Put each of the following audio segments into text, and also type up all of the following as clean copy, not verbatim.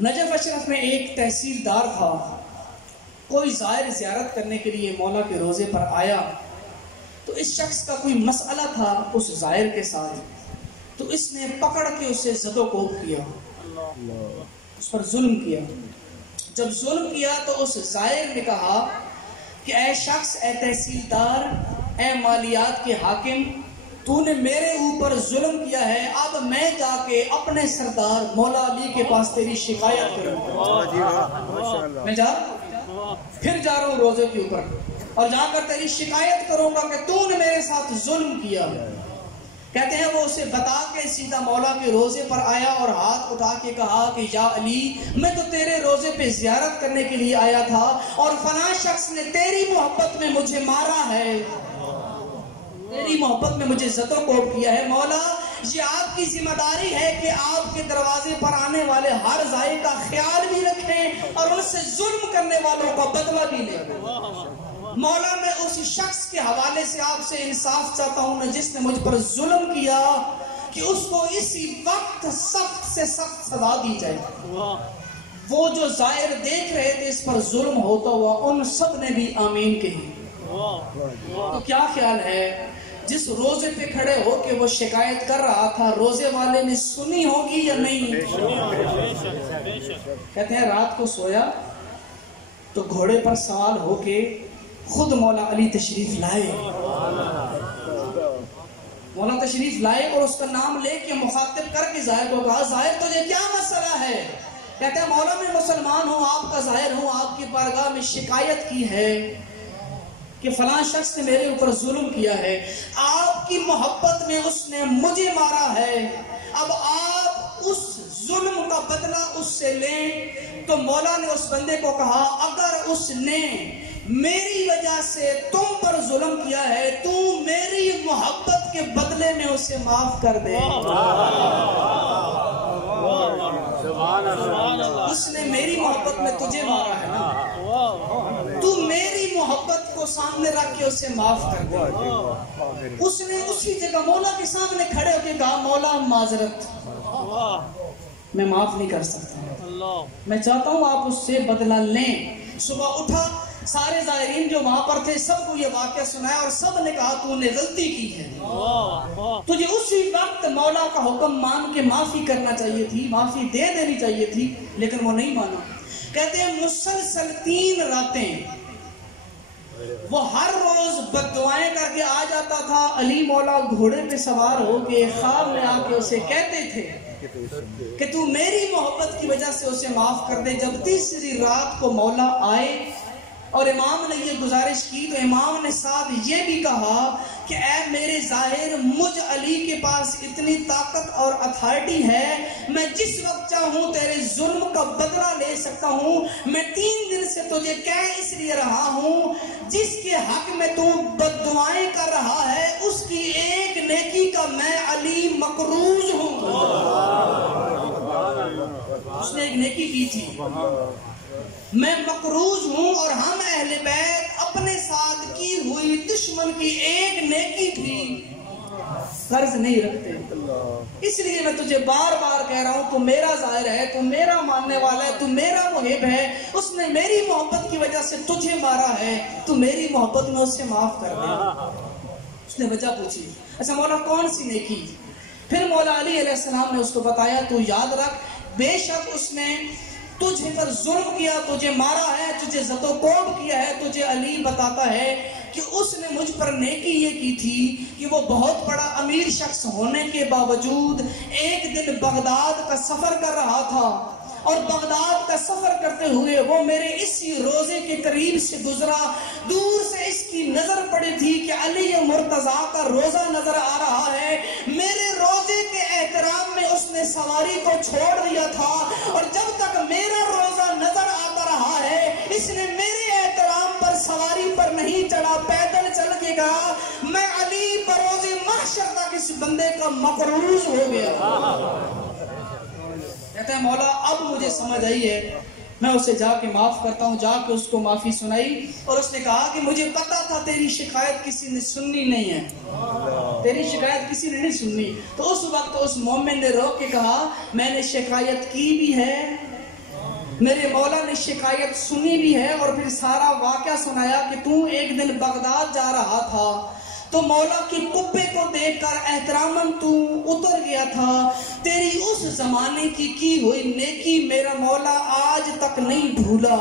Najaf Ashraf میں ایک تحصیلدار تھا. کوئی زائر زیارت کرنے کے لیے مولا کے روزے پر آیا تو اس شخص کا کوئی مسئلہ تھا اس زائر کے ساتھ، تو اس نے پکڑ کے اسے زد و کوب کیا، اس پر ظلم کیا. جب ظلم کیا تو اس زائر نے کہا کہ اے شخص، اے تحصیلدار، اے مالیات کے حاکم، تو نے میرے اوپر ظلم کیا ہے، اب میں جا کے اپنے سردار مولا علی کے پاس تیری شکایت کروں. میں پھر جا رہا ہوں روزے کے اوپر اور جا کر تیری شکایت کروں گا کہ تو نے میرے ساتھ ظلم کیا. کہتے ہیں وہ اسے بتا کے سیدھا مولا کے روزے پر آیا اور ہاتھ اٹھا کے کہا کہ یا علی، میں تو تیرے روزے پہ زیارت کرنے کے لیے آیا تھا اور فلاں شخص نے تیری محبت میں مجھے مارا ہے، تیری محبت میں مجھے زد و کوب کیا ہے. مولا، یہ آپ کی ذمہ داری ہے کہ آپ کے دروازے پر آنے والے ہر زائر کا خیال بھی رکھیں اور ان سے ظلم کرنے والوں کا بدلہ بھی لیں. مولا، میں اس شخص کے حوالے سے آپ سے انصاف چاہتا ہوں نہ جس نے مجھ پر ظلم کیا، کہ اس کو اسی وقت سخت سے سخت سزا دی جائے. وہ جو زائر دیکھ رہے تھے اس پر ظلم ہوتا ہوا، ان سب نے بھی آمین کہی. تو کیا خیال ہے جس روزے پہ کھڑے ہو کے وہ شکایت کر رہا تھا، روزے والے نے سنی ہوگی یا نہیں؟ کہتے ہیں رات کو سویا تو گھوڑے پر سوار ہو کے خود مولا علی تشریف لائے. مولا تشریف لائے اور اس کا نام لے کے مخاطب کر کے ظاہر کو کہا، ظاہر تجھے کیا مسئلہ ہے؟ کہتے ہیں مولا، میں مسلمان ہوں، آپ کا ظاہر ہوں، آپ کی بارگاہ میں شکایت کی ہے کہ فلاں شخص نے میرے اوپر ظلم کیا ہے، آپ کی محبت میں اس نے مجھے مارا ہے، اب آپ اس ظلم کا بدلہ اس سے لیں. تو مولا نے اس بندے کو کہا، اگر اس نے میری وجہ سے تم پر ظلم کیا ہے، تو میری محبت کے بدلے میں اسے معاف کر دے. اس نے میری محبت میں تجھے مارا ہے نا، تو میری محبت کو سامنے رکھ کے اسے معاف کر دے. اس نے اسی جگہ مولا کے سامنے کھڑے ہو کے کہا، مولا معذرت، میں معاف نہیں کر سکتا، میں چاہتا ہوں آپ اس سے بدلہ لیں. صبح اٹھا، سارے زائرین جو وہاں پر تھے سب کو یہ واقعہ سنایا اور سب نے کہا تو نے غلطی کی ہے، تجھے اسی وقت مولا کا حکم مان کے معافی کرنا چاہیے تھی، معافی دے دینی چاہیے تھی، لیکن وہ نہیں مانا. کہتے ہیں مسلسل 3 راتیں وہ ہر روز بد دعائیں کر کے آ جاتا تھا. علی مولا گھوڑے پہ سوار ہو کے خواب میں آ کے اسے کہتے تھے کہ تو میری محبت کی وجہ سے اسے معاف کر دے. جب تیسری رات کو مولا آئے اور امام نے یہ گزارش کی تو امام نے ساتھ یہ بھی کہا کہ اے میرے ظاہر، مجھ علی کے پاس اتنی طاقت اور اتھارٹی ہے، میں جس وقت چاہوں تیرے ظلم کا بدلہ لے سکتا ہوں. میں 3 دن سے تجھے کہہ اس لیے رہا ہوں، جس کے حق میں تو بد دعائیں کر رہا ہے اس کی ایک نیکی کا میں علی مقروض ہوں. اس نے ایک نیکی کی تھی، میں مقروض ہوں، اور ہم اہل بیت اپنے ساتھ کی ہوئی دشمن کی ایک نیکی بھی قرض نہیں رکھتے. اس لیے میں تجھے بار بار کہہ رہا ہوں، تو میرا ظاہر ہے، تو میرا ماننے والا ہے، تو میرا محب ہے، اس نے میری محبت کی وجہ سے تجھے مارا ہے، تو میری محبت میں اسے معاف کر دے. اس نے وجہ پوچھی، اچھا مولا کون سی نیکی؟ پھر مولا علی علیہ السلام نے اس کو بتایا، تو یاد رکھ، بے شک اس نے تجھے پر ظلم کیا، تجھے مارا ہے، تجھے زد و کوب کیا ہے. تجھے علی بتاتا ہے کہ اس نے مجھ پر نیکی یہ کی تھی کہ وہ بہت بڑا امیر شخص ہونے کے باوجود ایک دن بغداد کا سفر کر رہا تھا، اور بغداد کا سفر کرتے ہوئے وہ میرے اسی روزے کے قریب سے گزرا. دور سے اس کی نظر پڑی تھی کہ علی مرتضیٰ کا روزہ نظر آ رہا ہے. میرے روزے کے احترام میں اس نے سواری کو چھوڑ دیا تھا، اور جب تک میرا روزہ نظر آتا رہا ہے اس نے میرے احترام پر سواری پر نہیں چڑھا، پیدل چل کے گیا. میں علی بروز محشر تک اس بندے کا مقروض ہو گیا. کہتا ہے مولا اب مجھے سمجھ آئی ہے، میں اسے جا کے معاف کرتا ہوں. جا کے اس کو معافی سنائی اور اس نے کہا کہ مجھے پتا تھا تیری شکایت کسی نے سننی نہیں ہے، تیری شکایت کسی نے نہیں سننی. تو اس وقت اس مومن نے رو کے کہا، میں نے شکایت کی بھی ہے میرے مولا نے شکایت سنی بھی ہے اور پھر سارا واقعہ سنایا کہ تو ایک دن بغداد جا رہا تھا تو مولا کی قبے کو دیکھ کر احتراماً تو اتر گیا تھا، تیری اس زمانے کی ہوئی نیکی میرا مولا آج تک نہیں بھولا۔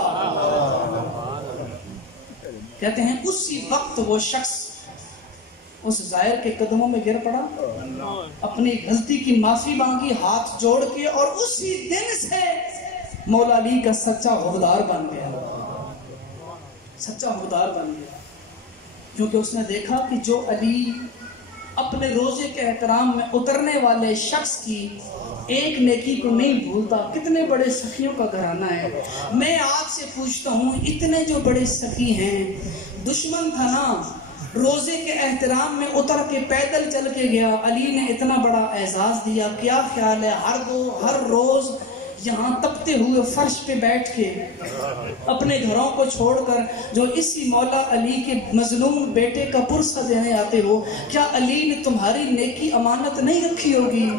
کہتے ہیں اسی وقت وہ شخص اس زائر کے قدموں میں گر پڑا، اپنی غلطی کی معافی مانگی ہاتھ جوڑ کے، اور اسی دن سے مولا علی کا سچا حبدار بن گیا، سچا حبدار بن گیا، کیونکہ اس نے دیکھا کہ جو علی اپنے روزے کے احترام میں اترنے والے شخص کی ایک نیکی کو نہیں بھولتا۔ کتنے بڑے سخیوں کا گھرانہ ہے۔ میں آپ سے پوچھتا ہوں، اتنے جو بڑے سخی ہیں، دشمن تھا نا، روزے کے احترام میں اتر کے پیدل چل کے گیا، علی نے اتنا بڑا اعزاز دیا، کیا خیال ہے ہر روز یہاں تپتے ہوئے فرش پہ بیٹھ کے اپنے گھروں کو چھوڑ کر جو اسی مولا علی کے مظلوم بیٹے کا پرسہ دینے آتے ہو، کیا علی نے تمہاری نیکی امانت نہیں رکھی ہوگی؟